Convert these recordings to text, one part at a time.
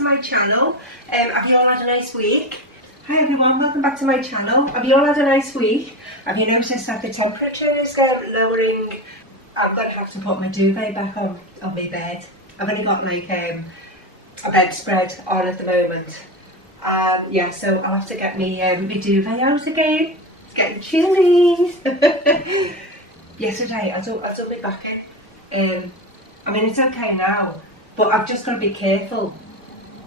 to my channel. Have you all had a nice week? Hi everyone, welcome back to my channel. Have you all had a nice week? Have you noticed that the temperature is lowering? I'm going to have to put my duvet back on my bed. I've only got like a bedspread on at the moment. Yeah, so I'll have to get my duvet out again. It's getting chilly. Yesterday I done my back in. I mean, it's okay now, but I've just got to be careful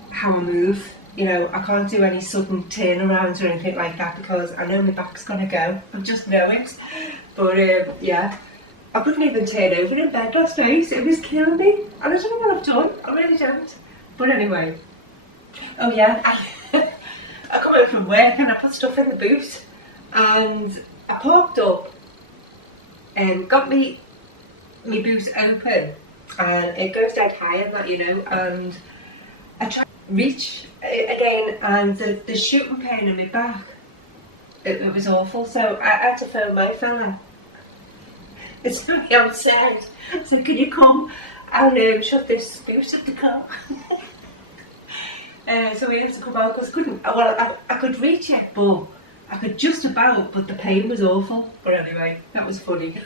how I move. You know, I can't do any sudden turnarounds or anything like that because I know my back's going to go. I just know it. But yeah, I couldn't even turn over in bed last night. It was killing me. And I don't know what I've done. I really don't. But anyway. Oh yeah, I come home from work and I put stuff in the boot. And I parked up and got my boot open. And it goes dead high and that, you know. And I tried to reach again and the shooting pain in my back, it was awful. So I had to phone my fella. It's really outside. So can you come and shut this boot at the car? So we had to come out because I could reach it, but I could just about, but the pain was awful. But anyway, that was funny.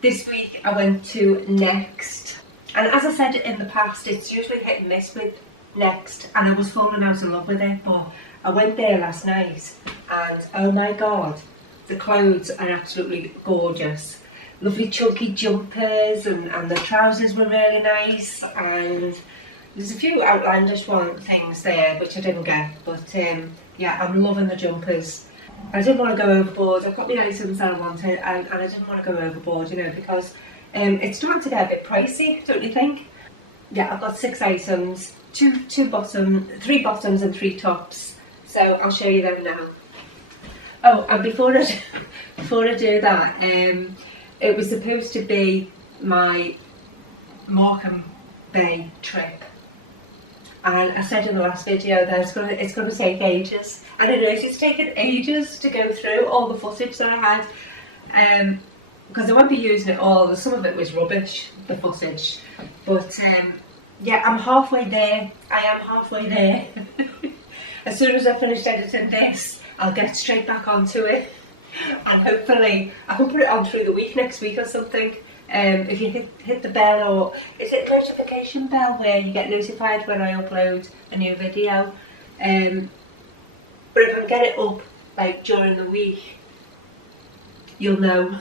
This week I went to Next, and as I said in the past, it's usually hit and miss with Next, and I was falling out of love with it, but I went there last night and oh my god, the clothes are absolutely gorgeous. Lovely chunky jumpers and the trousers were really nice, and there's a few outlandish things there which I didn't get, but yeah, I'm loving the jumpers. I didn't want to go overboard. I've got the items that I wanted and I didn't want to go overboard, you know, because it's starting to get a bit pricey, don't you think? Yeah, I've got 6 items, 3 bottoms and 3 tops, so I'll show you them now. Oh, and before I do that, it was supposed to be my Morecambe Bay trip, and I said in the last video that it's going to take ages, and it is. It's taken ages to go through all the footage that I had, because I won't be using it all. Some of it was rubbish, the footage, but yeah, I'm halfway there. I am halfway there. As soon as I finish editing this, I'll get straight back onto it, and hopefully I can put it on through the week next week or something. If you hit the bell, or is it notification bell where you get notified when I upload a new video, but if I get it up like during the week, you'll know.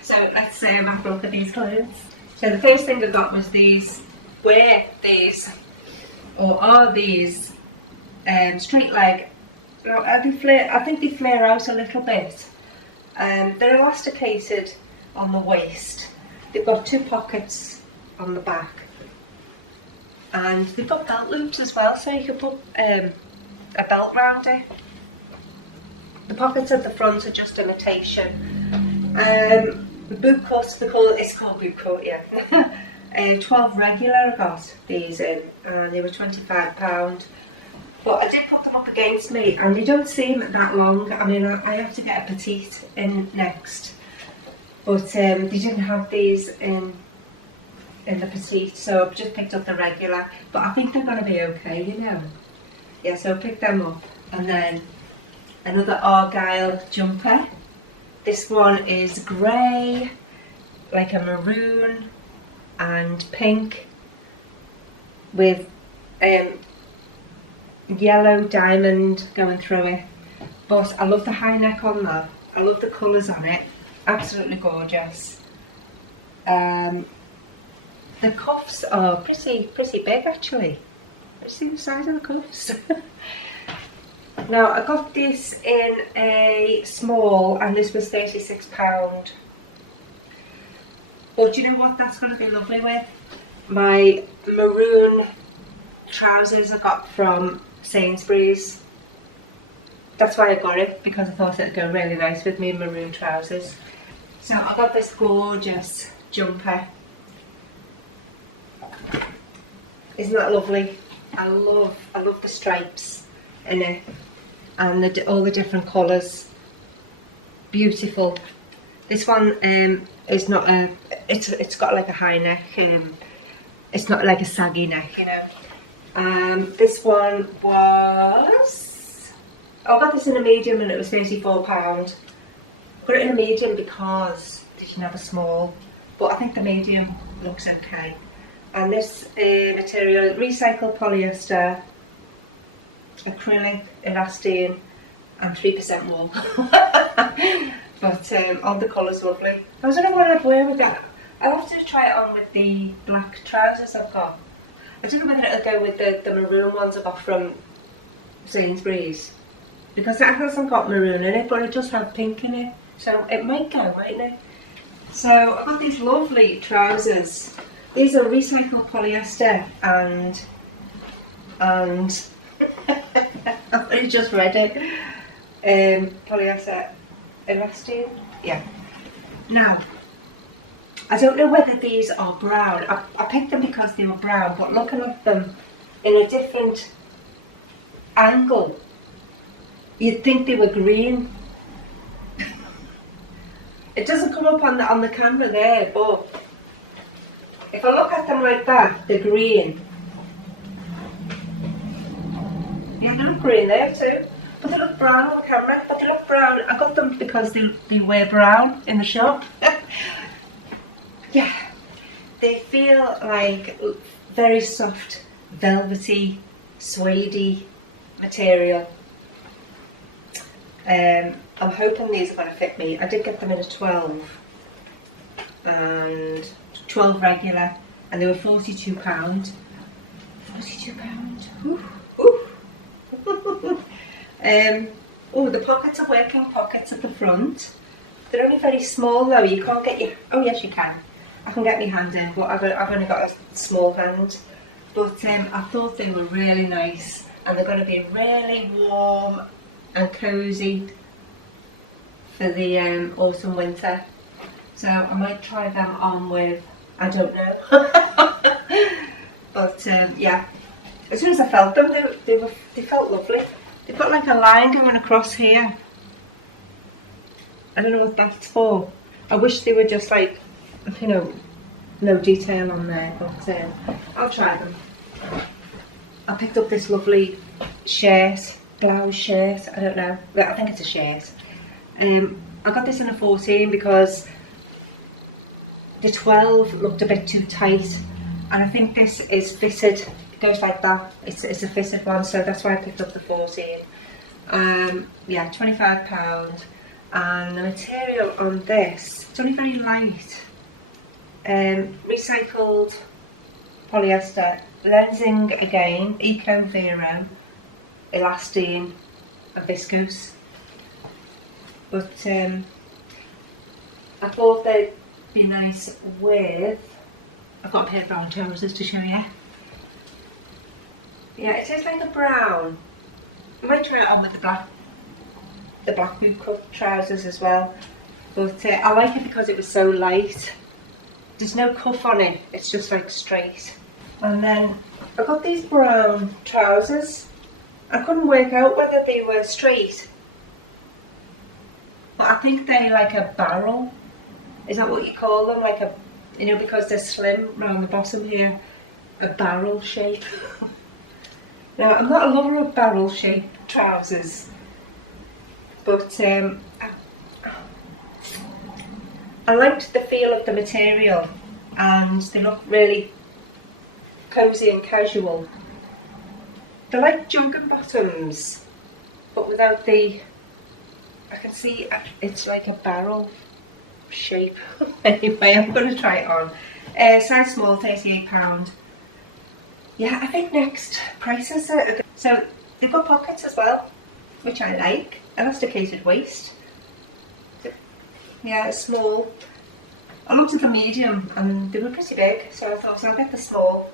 So let's have a look at these clothes. So the first thing I got was these, are these straight leg. I think they flare out a little bit. They're elasticated on the waist. They've got 2 pockets on the back, and they've got belt loops as well, so you can put a belt round it. The pockets at the front are just imitation. The boot cut, it's called boot cut, yeah. 12 regular I got these in, and they were £25. But I did put them up against me, and they don't seem that long. I mean, I have to get a petite in Next, but they didn't have these in the petite, so I've just picked up the regular. But I think they're going to be okay, you know. Yeah, so I picked them up, and then another Argyle jumper. This one is grey, like a maroon and pink, with yellow diamond going through it. But I love the high neck on that. I love the colours on it. Absolutely gorgeous. The cuffs are pretty big actually. See the size of the cuffs. Now I got this in a small, and this was £36. But you know what that's going to be lovely with? My maroon trousers I got from Sainsbury's. That's why I got it, because I thought it'd go really nice with me maroon trousers. So I got this gorgeous jumper. Isn't that lovely? I love the stripes in it, and all the different colours. Beautiful. This one is not a. It's got like a high neck. It's not like a saggy neck, you know. This one was, I got this in a medium and it was £34. Got it in a medium because they didn't have a small, but I think the medium looks okay. And this material, recycled polyester, acrylic, elastane, and 3% wool. But all the colours lovely. I was wondering what I'd wear with that. I'll have to try it on with the black trousers I've got. I don't know whether it'll go with the maroon ones I got from Sainsbury's, because it hasn't got maroon in it, but it does have pink in it, so it might go, mightn't it? So I've got these lovely trousers. These are recycled polyester and I've only just read it. Polyester elastane. Yeah. Now, I don't know whether these are brown. I picked them because they were brown, but looking at them in a different angle, you'd think they were green. It doesn't come up on the camera there, but if I look at them like that, they're green. Yeah, they look green there too. But they look brown on camera, but they look brown. I got them because they were brown in the shop. Yeah, they feel like very soft, velvety, suede-y material. I'm hoping these are going to fit me. I did get them in a 12 and 12 regular, and they were £42. £42. Oh, the pockets are working pockets at the front. They're only very small though. You can't get your. Oh yes, you can. I can get my hand in, but I've only got a small hand. But I thought they were really nice, and they're going to be really warm and cosy for the autumn winter. So I might try them on with, I don't know. But yeah, as soon as I felt them, they felt lovely. They've got like a line going across here. I don't know what that's for. I wish they were just like, you know, no detail on there, but I'll try them. I picked up this lovely shirt, blouse shirt, I don't know, I think it's a shirt. I got this in a 14 because the 12 looked a bit too tight, and I think this is fitted. It goes like that. It's a fitted one, so that's why I picked up the 14. Yeah, £25, and the material on this, it's only very light. Recycled polyester, lensing again, Eco Vero, elastane, and viscose. But I thought they'd be nice with. I've got a pair of brown trousers to show you. Yeah, it is like a brown. I might try it on with the black boot cut trousers as well. But I like it because it was so light. There's no cuff on it, it's just like straight. And then I got these brown trousers. I couldn't work out whether they were straight, but I think they're like a barrel. Is that what you call them? Like a, you know, because they're slim around the bottom here, a barrel shape. Now, I'm not a lover of barrel shape trousers, but I liked the feel of the material, and they look really cosy and casual. They're like jogging bottoms, but without the, I can see it's like a barrel shape. Anyway, I'm going to try it on. Size small, £38. Yeah, I think next prices are good. So they've got pockets as well, which I like. Elasticated waist. Yeah, it's small. I looked at the medium and they were pretty big, so I thought I'll get the small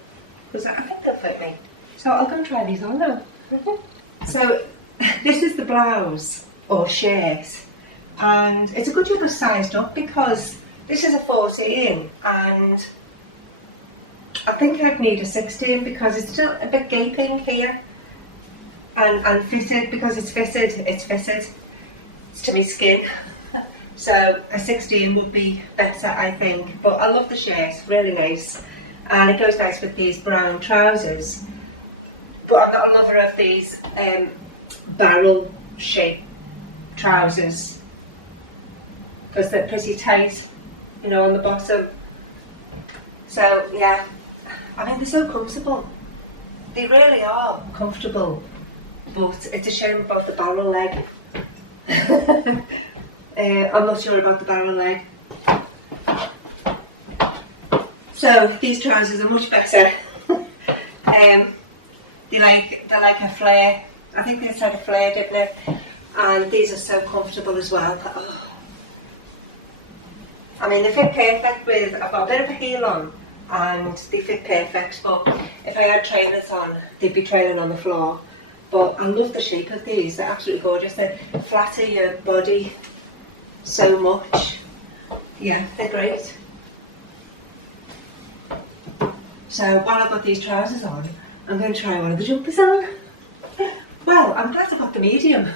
because I think they'll fit me. So I'll go and try these on now. So this is the blouse or shirt, and it's a good job I sized up because this is a 14 and I think I'd need a 16 because it's still a bit gaping here, and fitted because it's fitted. It's to my skin. So a 16 would be better, I think. But I love the shirt, really nice. And it goes nice with these brown trousers. But I'm not a lover of these barrel shape trousers because they're pretty tight, you know, on the bottom. So yeah, I mean, they're so comfortable. They really are comfortable, but it's a shame about the barrel leg. I'm not sure about the barrel leg. So these trousers are much better. They're like a flare. I think they had a flare, didn't they? And these are so comfortable as well. Oh. I mean, they fit perfect with, I've got a bit of a heel on and they fit perfect, but if I had trainers on, they'd be trailing on the floor. But I love the shape of these, they're absolutely gorgeous. They flatter your body so much. Yeah, they're great. So while I've got these trousers on, I'm going to try one of the jumpers on. Well, I'm glad I got the medium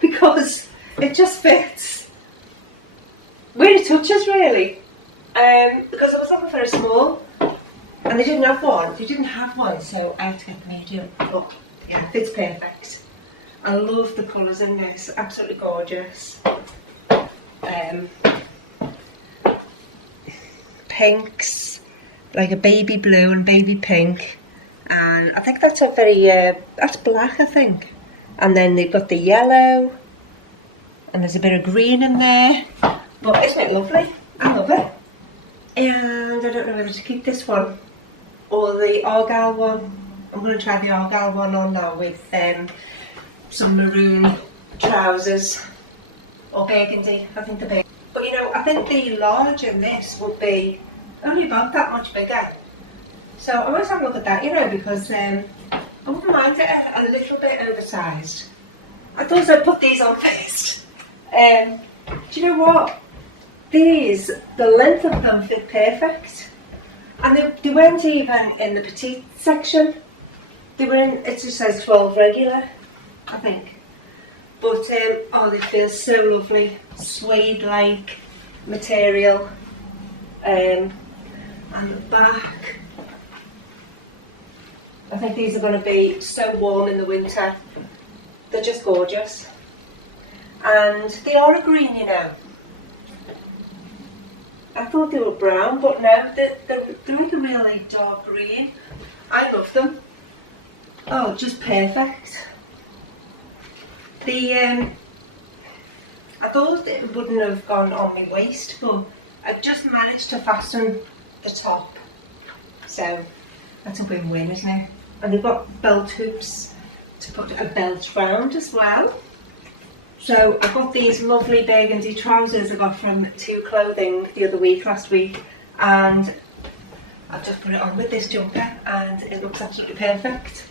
because it just fits where it touches really. Because I was looking for a small and they didn't have one. They didn't have one, so I had to get the medium. But yeah, it fits perfect. I love the colours in this, absolutely gorgeous. Pinks, like a baby blue and baby pink, and I think that's a very that's black, I think. And then they've got the yellow and there's a bit of green in there, but isn't it lovely? I love it. And I don't know whether to keep this one or the argyle one. I'm going to try the argyle one on now with some maroon trousers or burgundy. I think the burgundy. But you know, I think the large in this would be only about that much bigger. So I might have a look at that, you know, because I wouldn't mind it a little bit oversized. I thought I'd put these on first. Do you know what? These, the length of them fit perfect. And they weren't even in the petite section. They were in, it just says 12 regular, I think. But, oh, they feel so lovely. Suede-like material. And the back. I think these are going to be so warm in the winter. They're just gorgeous. And they are a green, you know. I thought they were brown, but no, they're like a real like dark green. I love them. Oh, just perfect. I thought it wouldn't have gone on my waist, but I just managed to fasten the top. So that's a win-win, isn't it? And they've got belt hoops to put a belt round as well. So I got these lovely burgundy trousers I got from Two Clothing the other week, last week, and I've just put it on with this jumper and it looks absolutely perfect.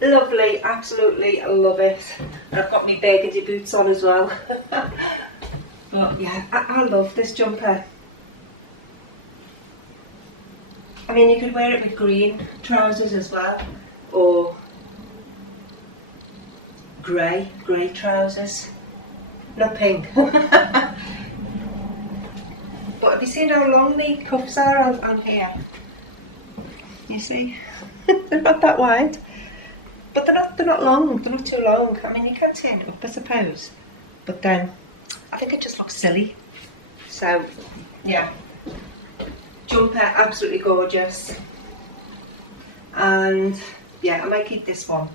Lovely, absolutely love it. And I've got my burgundy boots on as well. But yeah, I love this jumper. I mean, you could wear it with green trousers as well, or grey trousers, not pink. But have you seen how long the cuffs are on here? You see, they're not that wide, but they're not long. They're not too long. I mean, you can turn it up, I suppose, but then I think it just looks silly. So yeah, jumper absolutely gorgeous, and yeah, I might keep this one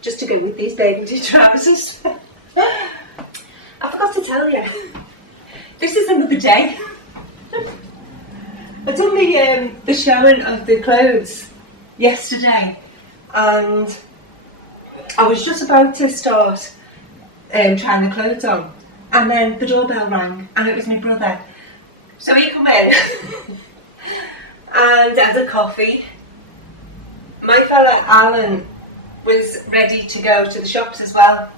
just to go with these burgundy trousers. I forgot to tell you, this is another day. I done the showing of the clothes yesterday, and I was just about to start trying the clothes on, and then the doorbell rang, and it was my brother. So he come in and had a coffee. My fella Alan was ready to go to the shops as well.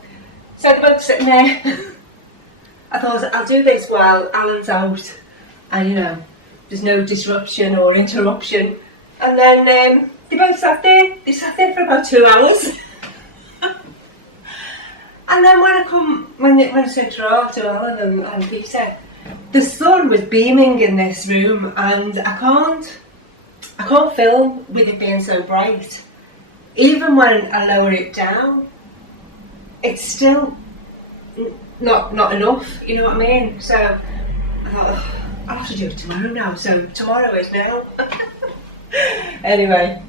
So they're both sitting there. I thought I'll do this while Alan's out and you know, there's no disruption or interruption. And then they both sat there. They sat there for about 2 hours. And then when I said to Alan and Peter, the sun was beaming in this room and I can't film with it being so bright. even when I lower it down, it's still not enough, you know what I mean? So I thought, "Oh, I'll have to do it tomorrow now." So tomorrow is now. Anyway,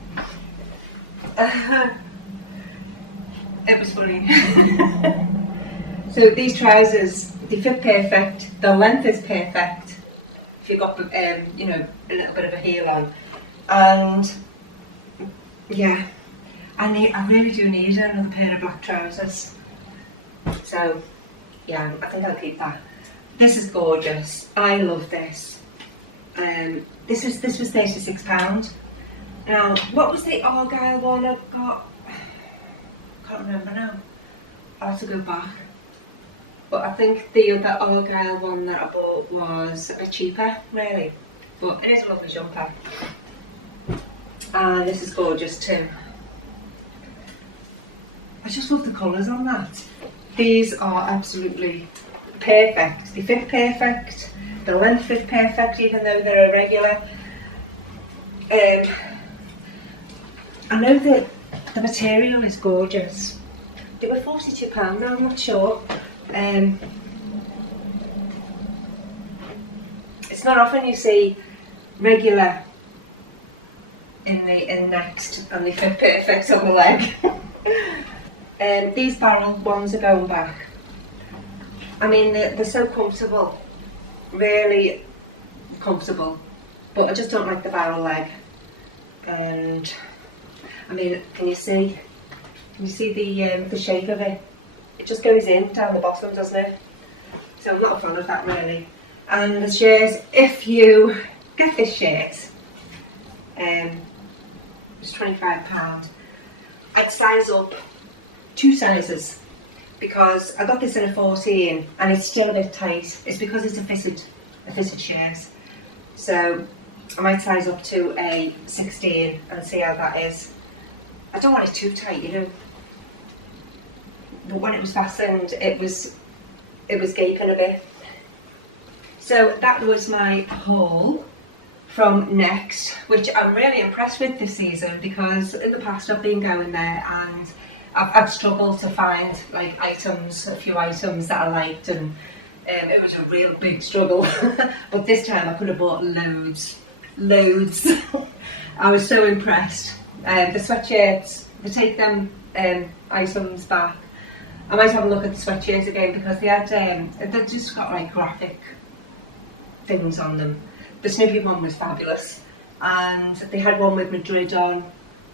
it was funny. So these trousers, they fit perfect. The length is perfect. If you've got, you know, a little bit of a heel on, and yeah, I really do need another pair of black trousers. So yeah, I think I'll keep that. This is gorgeous. I love this. This was £36. Now, what was the Argyle one I got? Can't remember now. I'll have to go back. But I think the other Argyle one that I bought was a bit cheaper, really. But it is a lovely jumper. And this is gorgeous too. I just love the colours on that. These are absolutely perfect. They fit perfect. The length fit perfect, even though they're irregular. I know that the material is gorgeous. They were £42, I'm not sure. It's not often you see regular in Next and they fit perfect on the leg. These barrel ones are going back. I mean, they're so comfortable, really comfortable, but I just don't like the barrel leg. And I mean, can you see the shape of it? It just goes in down the bottom, doesn't it? So I'm not a fan of that, really. And the shirts, if you get this shirt, it's £25. I'd size up 2 sizes, because I got this in a 14 and it's still a bit tight. It's because it's a fitted shirt. So I might size up to a 16 and see how that is. I don't want it too tight, you know. But when it was fastened, it was gaping a bit. So that was my haul from Next, which I'm really impressed with this season, because in the past I've been going there and I've struggled to find like a few items that I liked, and it was a real big struggle. But this time I could have bought loads. I was so impressed. The sweatshirts, they take them items back. I might have a look at the sweatshirts again, because they had they've just got like graphic things on them. The Snoopy one was fabulous, and they had one with Madrid on,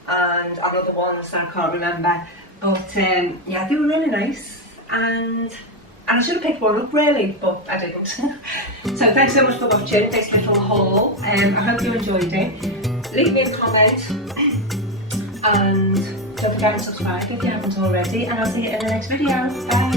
and another ones that I can't remember. But yeah, they were really nice, and I should have picked one up really, but I didn't. So thanks so much for watching this little haul. I hope you enjoyed it. Leave me a comment, and don't forget to subscribe if you haven't already, and I'll see you in the next video. Bye!